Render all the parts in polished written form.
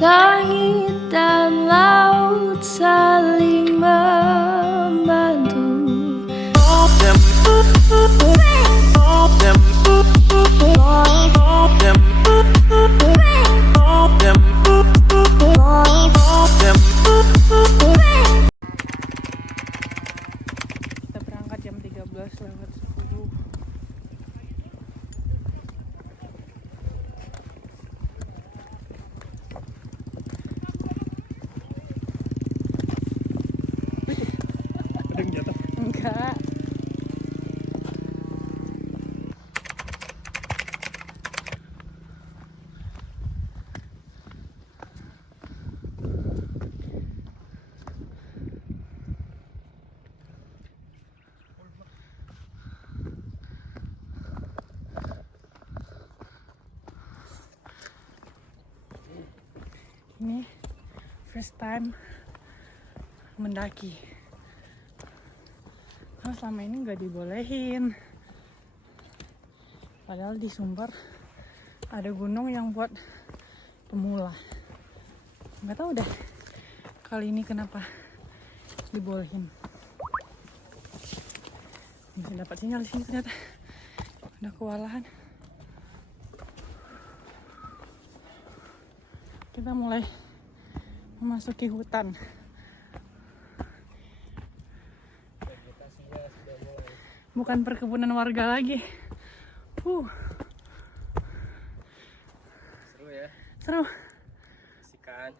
Langit dan laut saling membantu. Kita berangkat jam 13:10. Ada yang jatuh. Enggak. Ini first time mendaki. Karena selama ini nggak dibolehin. Padahal di Sumber ada gunung yang buat pemula. Nggak tahu deh kali ini kenapa dibolehin. Bisa dapat sinyal di sini ternyata. Udah kewalahan. Kita mulai memasuki hutan. Bukan perkebunan warga lagi. Seru ya. Seru. Sikan.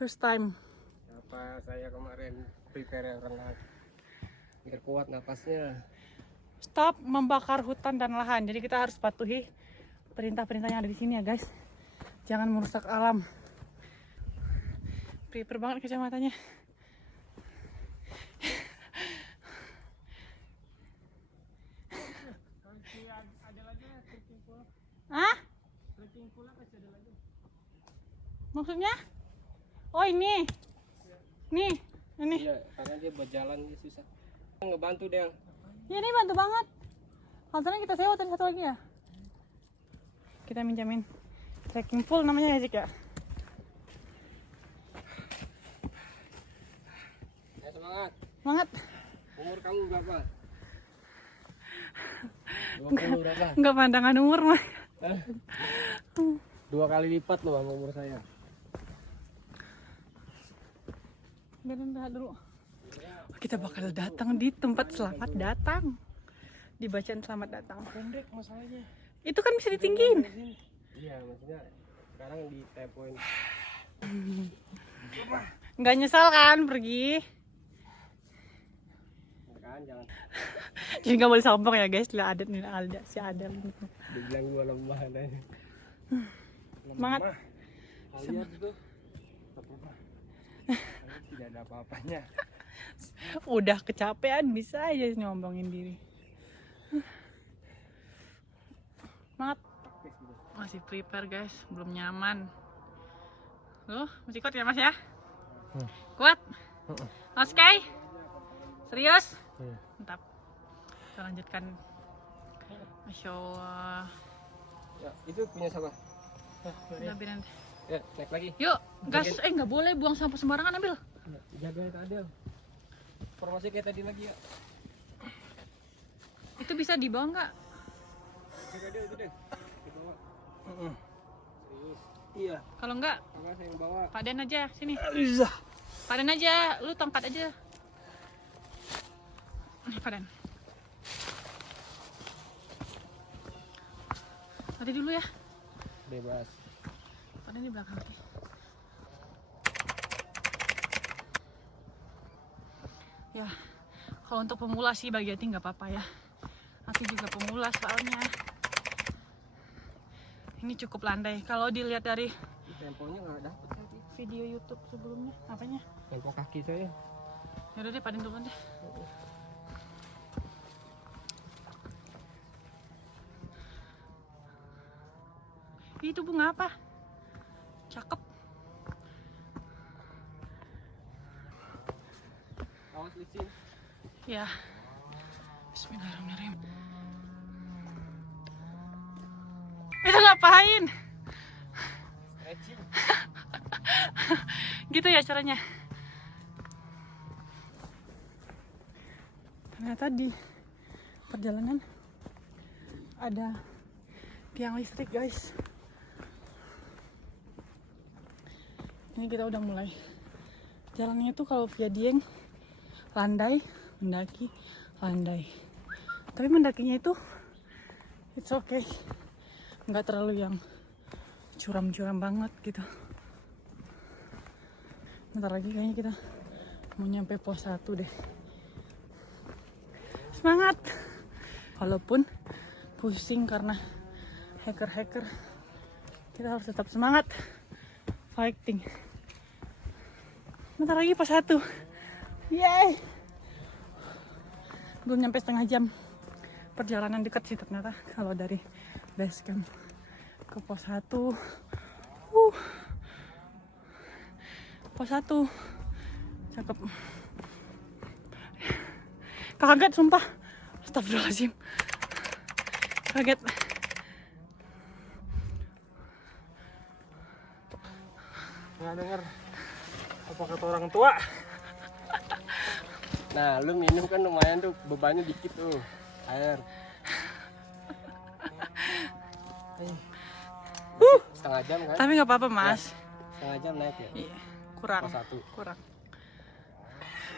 First time. Apa saya kemarin prepare renang biar kuat napasnya. Stop membakar hutan dan lahan. Jadi kita harus patuhi perintah-perintah yang ada di sini ya guys. Jangan merusak alam. Prepare banget kacamatanya. Hah? Maksudnya? Oh ini. Nih, ini. Iya, karena dia buat jalan dia susah. Ngebantu dia. Ya ini bantu banget. Halternya kita sewa tadi satu lagi ya. Kita minjamin trekking pole namanya ya Zik ya. Ya semangat. Semangat. Umur kamu berapa? 20 berapa? Enggak pandangan umur mah. 2 kali lipat loh sama umur saya. Lihat dulu. Kita bakal datang di tempat selamat datang. Dibacaan selamat datang. Pendek masalahnya. Itu kan bisa ditinggiin. Iya, maksudnya sekarang di point. Nggak nyesal kan pergi? Kan jangan Jadi nggak boleh sombong ya guys. Lihat adat nih ada si Adel. dibilang gua lemah aja. Semangat. Lihat itu. Tidak ada apa-apanya. Udah kecapean bisa aja nyombongin diri. Semangat. Masih prepare guys, belum nyaman. Loh, masih kuat ya mas ya? Kuat? Oke? Serius? Mantap. Kita lanjutkan. Masya Allah. Ya, itu punya siapa? Udah biarin. Ya, naik lagi. Yuk, gas. Nggak boleh buang sampah sembarangan, ambil. Jaga itu Adel. Formasi kayak tadi lagi ya. Itu bisa dibawa nggak? Jaga dia itu deh. Dibawa. Serius. Iya. Kalau nggak, Enggak saya yang bawa. paden aja sini. Bisa. Paden aja, lu tongkat aja. Nih paden. Tadi dulu ya. Bebas. Paden di belakang. Ya, kalau untuk pemula sih bagi Ati nggak apa-apa ya. Ati juga pemula soalnya. Ini cukup landai. Kalau dilihat dari Temponya nggak dapet lagi. video YouTube sebelumnya, apanya? Tempo kaki saya. Yaudah deh, paden duluan deh. Itu bunga apa? Cakep. Awas licin. Ya. Bismillahirrahmanirrahim. Itu ngapain? Stretching. Gitu ya caranya. Ternyata di perjalanan ada tiang listrik, guys. Ini kita udah mulai. Jalannya itu kalau via Dieng landai, mendaki, landai. Tapi mendakinya itu it's okay. Nggak terlalu yang curam-curam banget gitu. Bentar lagi kayaknya kita mau nyampe pos 1 deh. Semangat! Walaupun pusing karena hacker-hacker, kita harus tetap semangat fighting. Bentar lagi pos 1. Yeay! Belum nyampe setengah jam. Perjalanan dekat sih ternyata kalau dari base camp ke pos 1. Pos 1 cakep. Kaget sumpah. Astagfirullahaladzim. Kaget. Nggak denger apa kata orang tua. Nah, lu minum kan lumayan tuh, bebannya dikit tuh air. Setengah jam kan? Tapi nggak apa-apa, Mas. Setengah jam naik ya? Iya, kurang. Pos 1. Kurang.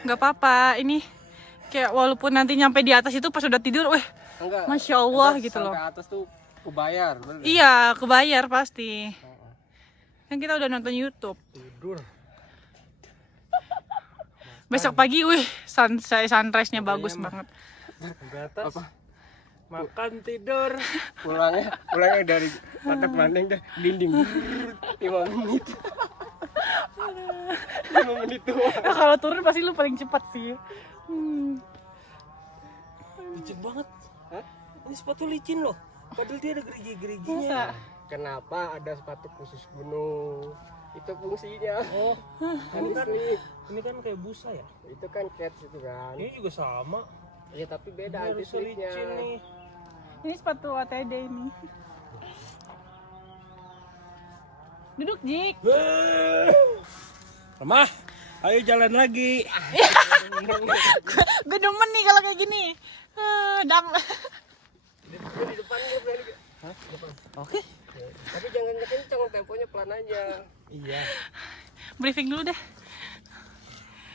Nggak apa-apa. Ini kayak walaupun nanti nyampe di atas itu pas udah tidur, Enggak. Masya Allah Enggak, gitu loh. Sampai atas tuh kebayar, bener. Iya, kebayar pasti. Kan kita udah nonton YouTube. Tidur. Besok pagi, sunrise-nya bagus banget. Ke atas. Apa? Makan tidur. Pulangnya dari tatap mandeng dah dinding 5 menit. 5 menit tuh. Nah, kalau turun pasti lu paling cepat sih. Licin banget. Hah? Ini sepatu licin loh. Padahal dia ada gerigi-geriginya. Masa? Kenapa ada sepatu khusus gunung? Itu fungsinya. Oh, Ini kan ini kan kayak busa ya. itu kan cats itu kan. Ini juga sama. Ya tapi Ini beda anti harus slipnya. licin nih. Ini sepatu ATD ini. Duduk, Jik. Lemah. Ayo jalan lagi. Gue demen nih kalau kayak gini. Dam. Di depan dia berani. Hah? Oke. Tapi jangan kencang, temponya pelan aja. Iya. Briefing dulu deh.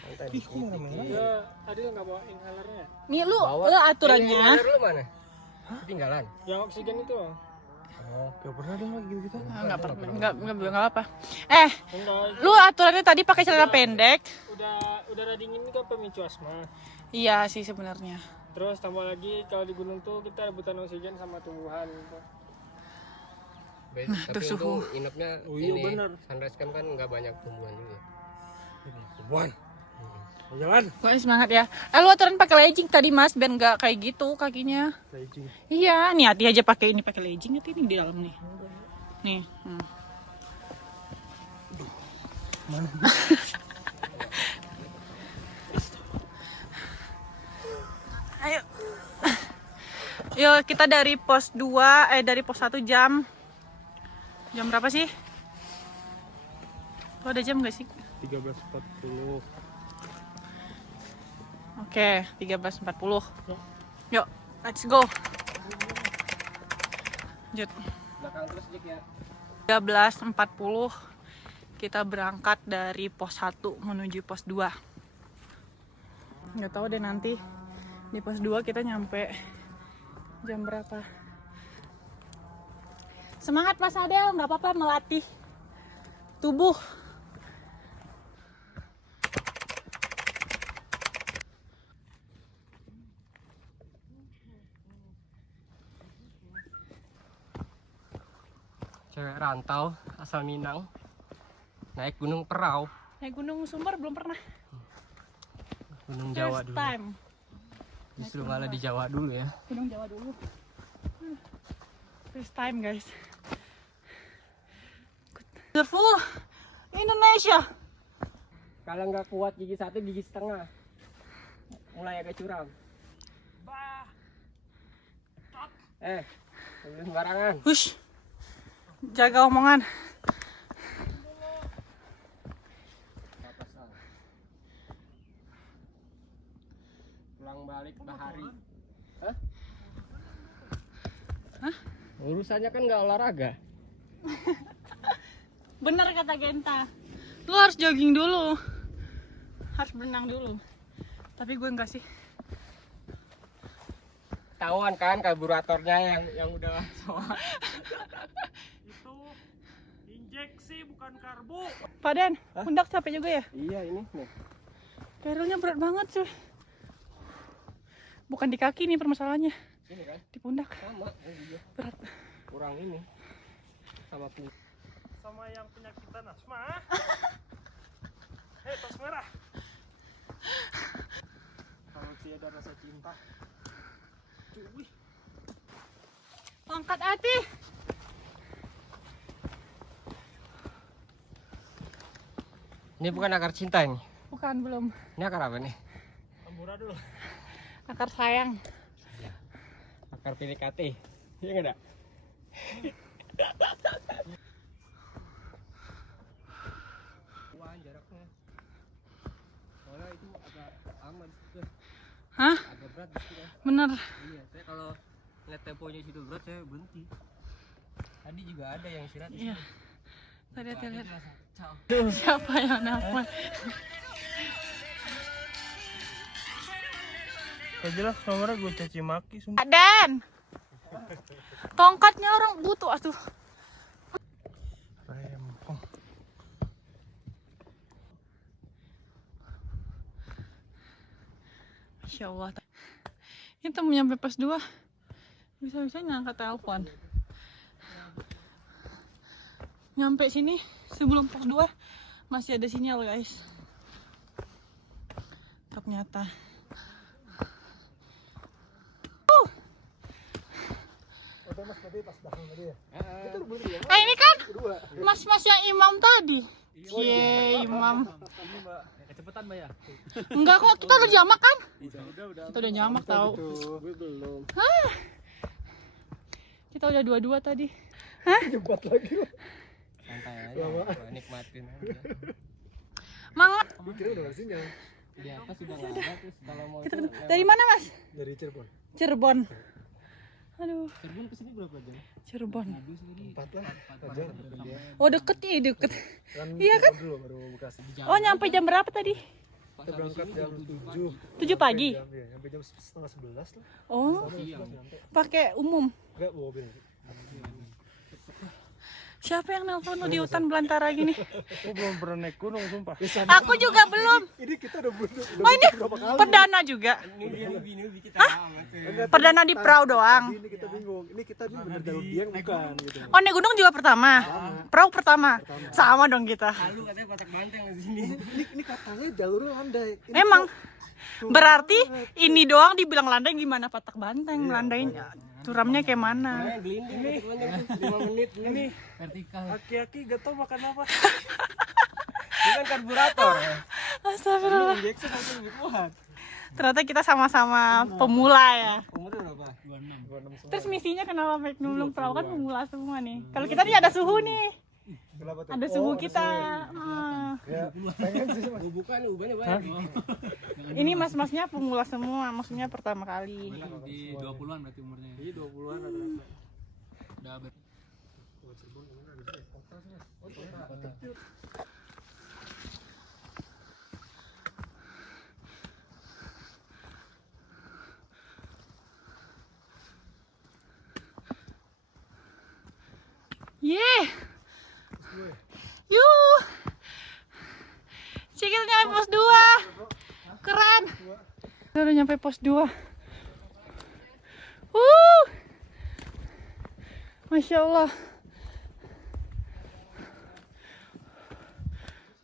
Santai Ih, kok merah-merah ya? Adil nggak bawa inhalernya? Nih lu Bawa. aturannya. Ini lu mana? Ketinggalan. Yang oksigen itu? Oh, gak pernah dong lagi gitu-gitu. Enggak pernah, enggak apa. Enggak. Lu aturannya tadi pakai celana pendek. Udara dingin ini kan pemicu asma. Iya sih sebenarnya. Terus tambah lagi kalau di gunung tuh kita rebutan oksigen sama tumbuhan gitu. Tuh Tapi suhu. untung inapnya Oh iya, ini bener. sunrise camp kan nggak banyak tumbuhan juga. Ini tumbuhan. Jalan. Gue semangat ya. Lu aturan pakai legging tadi Mas, biar nggak kayak gitu kakinya. Legging. Iya, nih hati aja pakai legging nanti ini di dalam nih. Nih. Mana? Ayo. Yuk, kita dari pos 2, dari pos 1 jam. Jam berapa sih? Lu ada jam gak sih? 13.40. Oke, 13.40. Yuk, let's go. Lanjut. Belakang terus Dik ya. 13.40 kita berangkat dari pos 1 menuju pos 2. Nggak tahu deh nanti di pos 2 kita nyampe jam berapa. Semangat Mas Adel, nggak apa-apa melatih tubuh. Cewek rantau asal Minang naik Gunung Perau, Naik Gunung Sumber belum pernah. Gunung Jawa First dulu. time. Justru malah di Jawa dulu ya. Gunung Jawa dulu. First time guys. Wonderful Indonesia. Kalau nggak kuat gigi 1, gigi setengah. Mulai agak curam. Sembarangan. Hush. Jaga omongan. balik bahari. Hah? Urusannya kan nggak olahraga. Bener kata Genta, lu harus jogging dulu, harus berenang dulu. Tapi gue enggak sih. Tahuan kan karburatornya yang udah soal. Itu injeksi bukan karbo. Padan, pundak capek juga ya? Iya ini nih. Carolnya berat banget cuy. Bukan di kaki nih permasalahannya, Ini kan di pundak. sama juga. Berat. Kurang ini sama pundak. Sama yang penyakitan asma. Tos merah. Kalau tiada rasa cinta. Cuy. Angkat hati. Ini bukan akar cinta ini. Bukan, belum. Ini akar apa nih? Amburadul. Akar sayang. Akar PDKT. Iya nggak ada? Wah, jaraknya. Soalnya itu agak aman juga. Hah? Agak berat di situ kan. Bener. Iya, saya kalau lihat temponya situ berat saya berhenti. Tadi juga ada yang istirahat di Iya. sini. Tadi Ada lihat. tuh langsung, ciao. Siapa yang nelfon? Gak jelas nomornya gue caci maki sumpah. Dan tongkatnya orang butuh atuh. Rempong. Masya Allah. Ini tuh nyampe pas 2. Bisa-bisanya angkat telepon. Nyampe sini sebelum pos 2 masih ada sinyal guys. Ternyata. Ini kan mas-mas yang imam tadi. Cie, imam. Kecepatan Mbak ya? Enggak kok, kita udah jamak kan? Udah. Kita udah jamak tahu. Gue belum. Kita udah 2-2 tadi. Santai aja. Nikmatin aja. Mangat. Di atas sudah nggak ada terus kalau mau Kita itu dari mana mas? Dari Cirebon. Cirebon. Aduh, Cirebon kesini berapa jam? Cirebon. 4 lah. Aja. Oh deket nih, deket. Kan Iya kan? dulu baru Bekasi. Oh nyampe jam berapa tadi? Kita berangkat jam 7. 7 pagi. Iya, sampai jam setengah 11 lah. Oh, pakai umum. Enggak bawa mobil. Siapa yang nelpon lu di hutan belantara gini? Gue belum pernah naik gunung sumpah. Aku juga belum. Ini kita udah Oh ini berapa kali? perdana juga. Ini kita amat. Perdana di perahu doang. Ini kita bingung. Ini kita nih bener jalur Dieng bukan gitu. Oh naik gunung juga pertama. Perahu pertama. Sama dong kita. Lalu katanya Patak Banteng di sini. Ini katanya jalurnya landai. Ini Emang berarti ini doang dibilang landai, gimana Patak Banteng landainya? Curamnya kayak mana? Gelinding nih. 5 menit Ini vertikal. aki-aki gak tau makan apa. Ini kan karburator. Astagfirullah. Injeksi pasti lebih kuat. Ternyata kita sama-sama pemula ya. Umurnya berapa? 26. Terus misinya kenapa naik gunung perahu kan pemula semua nih. Kalau kita nih ada suhu nih. Kenapa tuh? Ada suhu Oh, kita. Ya, pengen sih Mas. Gue buka nih ubahnya banyak. Ini mas-masnya pemula semua, maksudnya pertama kali. Di 20-an berarti umurnya. Iya 20-an rata-rata. Udah Yeah. Yuh. Cikil nyampe pos 2. Keren. Kita udah nyampe pos 2. Masya Allah.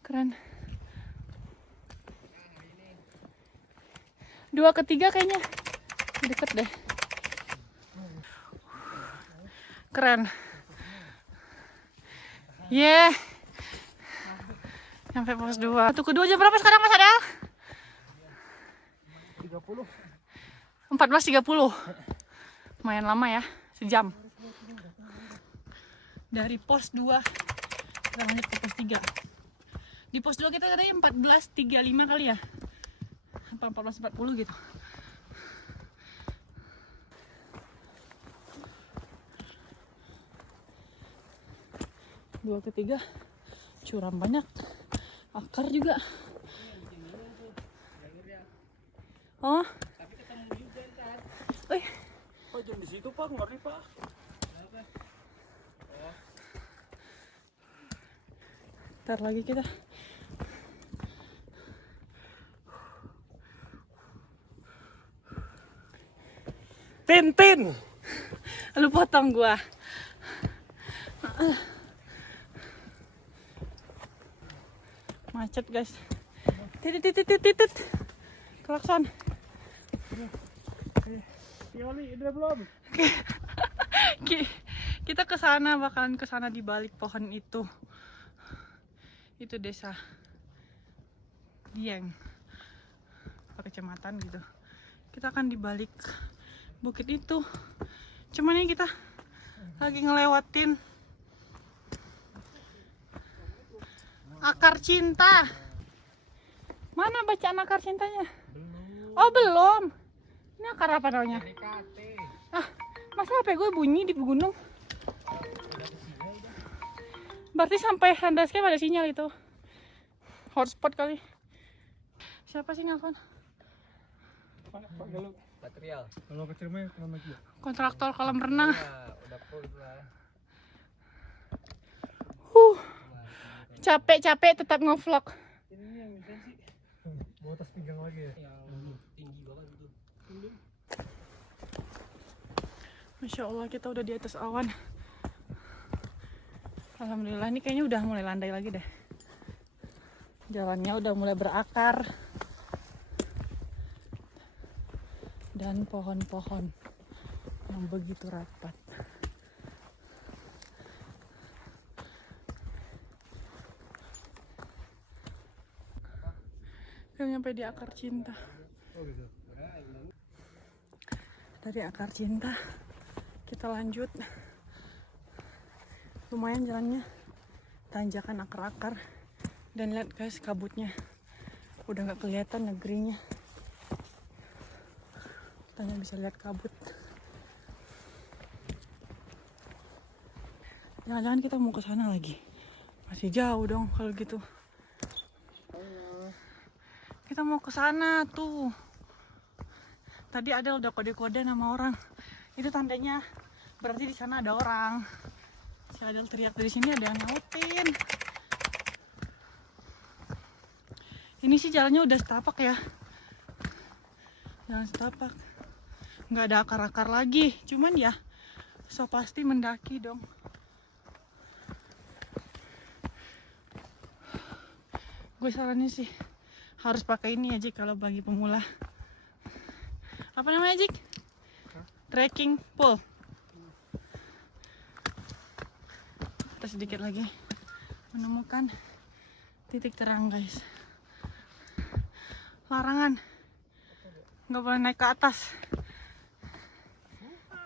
Keren. 2 ke 3 kayaknya deket deh. Keren. Yeah. Sampai pos 2. Satu kedua jam berapa sekarang Mas Adel? 30. 14.30. Lumayan lama ya, sejam. Dari pos 2 kita lanjut ke pos 3. Di pos 2 kita katanya 14.35 kali ya. Apa 14.40 gitu. 2 ke 3 curam banyak, akar juga. Oh, Oh, jam di situ Pak, ngeri Pak. ntar lagi kita. Tintin. Lu potong gua. Macet guys. Titit. Klakson. Pioli udah belum? Kita ke sana, bakalan ke sana di balik pohon itu. Itu desa Dieng, kecamatan gitu. Kita akan di balik bukit itu. Cuman ini kita lagi ngelewatin akar cinta. Mana bacaan akar cintanya? Oh belum. Ini akar apa namanya? Ah, masa HP gue bunyi di gunung? Berarti sampai handasnya pada sinyal itu. Hotspot kali. Siapa sih nelfon? Pak Galuh. Material. Kalau kecil mah kenapa lagi ya? Kontraktor kolam renang. Nah, udah full lah. Capek tetap ngevlog. Ini yang lisensi. Bawa tas pinggang lagi ya? Tinggi banget gitu. Masya Allah, kita udah di atas awan. Alhamdulillah, ini kayaknya udah mulai landai lagi deh. Jalannya udah mulai berakar. Dan pohon-pohon yang begitu rapat. Kita nyampe di akar cinta. Oh gitu. Dari akar cinta kita lanjut. Lumayan jalannya, tanjakan akar-akar. Dan lihat guys, kabutnya udah nggak kelihatan negerinya. Kita nggak bisa lihat kabut. Jangan-jangan kita mau ke sana lagi. Masih jauh dong kalau gitu. Kita mau ke sana tuh. Tadi ada udah kode-kode nama orang. Itu tandanya berarti di sana ada orang. Si Adel teriak dari sini ada yang nyautin. Ini sih jalannya udah setapak ya. Jalan setapak. Nggak ada akar-akar lagi. Cuman ya, so pasti mendaki dong. Gue saranin sih harus pakai ini aja kalau bagi pemula. Apa namanya Jik? Trekking pole. Kita sedikit lagi menemukan titik terang guys. Larangan nggak boleh naik ke atas.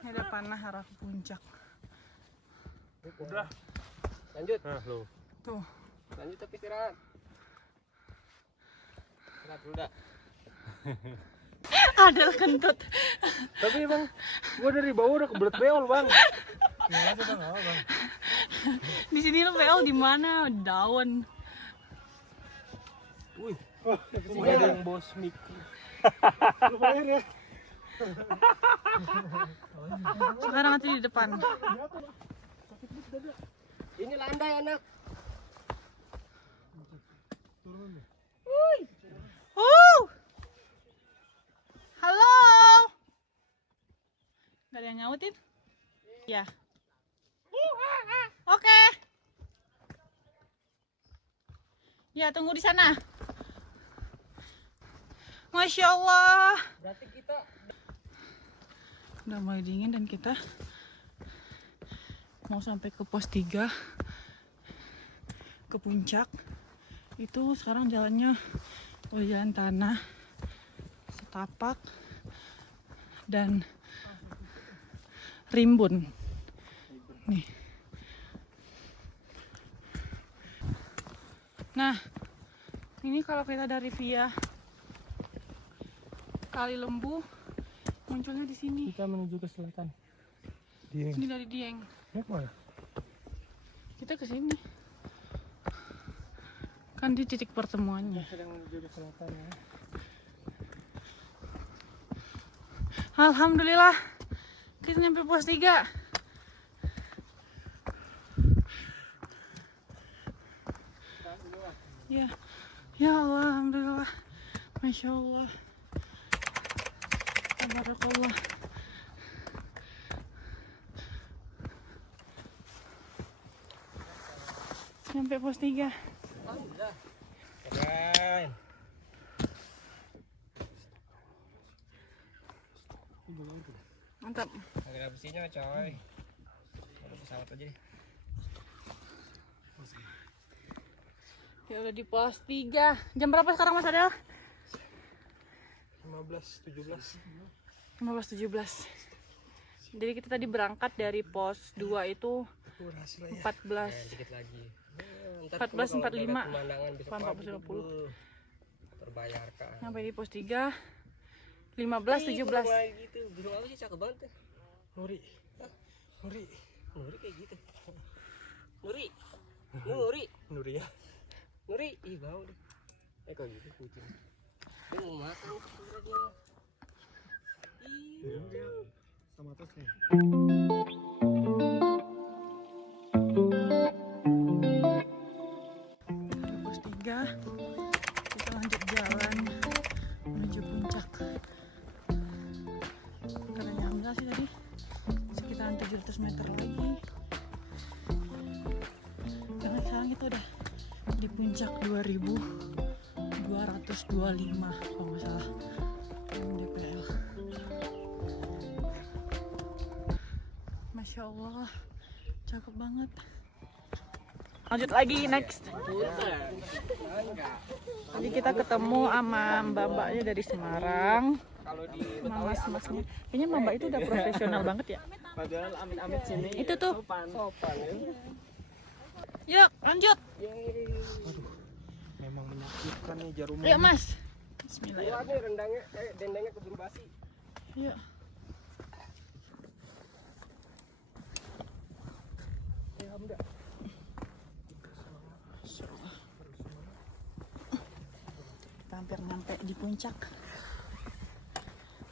Ini ada panah arah ke puncak. Udah. Lanjut. Nah, lo. Tuh. Lanjut tapi istirahat. Istirahat dulu dah. Ada kentut. Tapi bang, gua dari bawah udah kebelet beol bang. Ya apa bang, apa bang? Di sini lo PL di mana? Daun. Wih, Ini ada yang bos mic. lumayan ya. Sekarang nanti di depan. Ini landai anak. Halo. Gak ada yang nyautin? Ya. Oke. Ya, tunggu di sana. Masya Allah. Berarti kita Udah mulai dingin dan kita mau sampai ke pos 3 ke puncak. Itu sekarang jalannya udah jalan tanah setapak dan rimbun nih. Nah, ini kalau kita dari via Kali Lembu munculnya di sini. Kita menuju ke selatan. Ini dari Dieng. Ini kemana? Kita ke sini. Kan di titik pertemuannya. Sedang menuju ke selatan ya. Alhamdulillah kita nyampe pos 3. Ya, ya Allah, alhamdulillah, masya Allah, tabarakallah. Nyampe pos 3. Keren. Mantap. Ada besinya coy. Ada pesawat aja. Ya udah di pos 3. Jam berapa sekarang Mas Adel? 15.17. 15.17. Jadi kita tadi berangkat dari pos 2 itu 14. Dikit lagi. 14.45. Pemandangan bisa 14.50. terbayarkan. Sampai di pos 3 15.17. Gitu. Burung apa sih cakep banget? Nuri. Nuri. Nuri kayak gitu. Nuri. Nuri. Nuri ya. Nuri. Ih bau deh. Kok gitu kucing. Dia mau makan sebenarnya. Ih. Dia sama terus nih. Pos 3 kita lanjut jalan menuju puncak. Karena nyambil sih tadi sekitaran 700 meter lagi. Karena sekarang kita udah di puncak 2225 kalau nggak salah MDPL. Masya Allah, cakep banget. Lanjut lagi next. Tadi kita ketemu sama mbak-mbaknya dari Semarang. Kalau di Mas-masnya. Kayaknya mbak itu udah profesional banget ya. Padahal amit-amit sini. Itu tuh. Sopan ya. Yuk, lanjut. Memang menyakitkan nih jarum. Yuk, Mas. Wah, Bismillahirrahmanirrahim. nih rendangnya, dendengnya keburu basi. Yuk. Ya, udah. Kita hampir nyampe di puncak.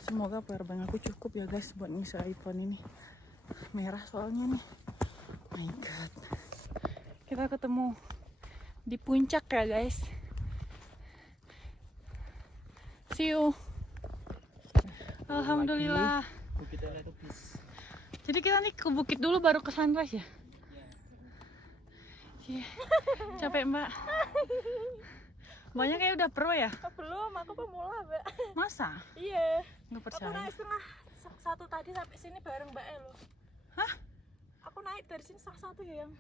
Semoga powerbank aku cukup ya guys buat ngisi iPhone ini. Merah soalnya nih. My god. Kita ketemu di puncak ya guys. See you. Alhamdulillah. Kita lihat tupis. Jadi kita nih ke bukit dulu baru ke sunrise ya? Iya. Capek mbak. Mbaknya kayak udah pro ya? Belum, aku pemula, Mbak. Masa? Iya. Nggak Aku percaya. naik setengah satu tadi sampai sini bareng Mbak Elo. Hah? Aku naik dari sini setengah satu ya, yang.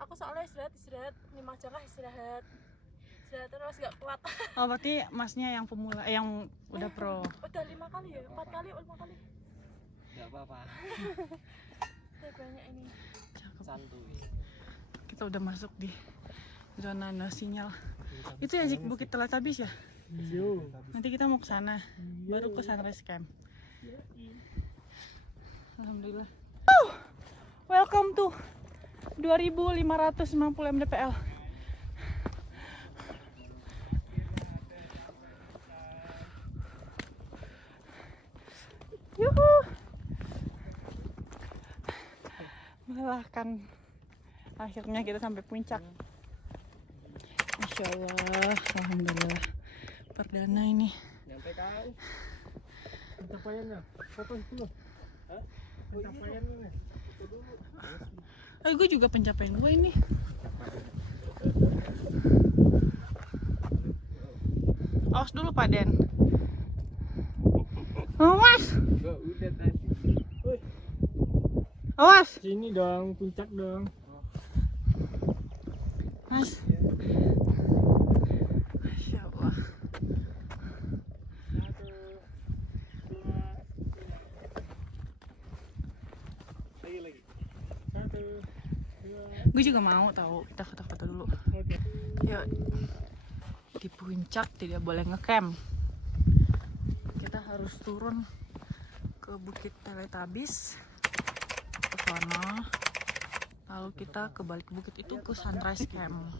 Aku soalnya istirahat 5 jam lah istirahat terus gak kuat. Oh berarti masnya yang pemula, yang udah pro. Udah 5 kali ya, 4 kali, 5 kali. Enggak apa-apa. Udah banyak ini. Cakep. Santuy. Kita udah masuk di zona no sinyal. Itu ya Bukit Teletubbies ya? Nanti kita mau ke sana, baru ke sunrise camp. Alhamdulillah. Welcome to 2550 MDPL. Yuhu. Melelahkan. Akhirnya kita sampai puncak. Masya Allah, alhamdulillah. Perdana ini. Nyampe kan? Pencapaiannya. Foto dulu. Hah? Pencapaiannya. Gue juga pencapaian gue ini. Awas dulu Pak Den. Awas. Gua udah tadi. Awas. Sini dong, puncak dong. Mas. Masya Allah. 1, 2, 3. 1, 2. Gue juga mau tahu. Kita foto-foto dulu. Oke. Yuk. Di puncak tidak boleh ngecamp. Kita harus turun ke Bukit Teletubbies ke sana. Lalu kita ke balik bukit itu ke sunrise camp.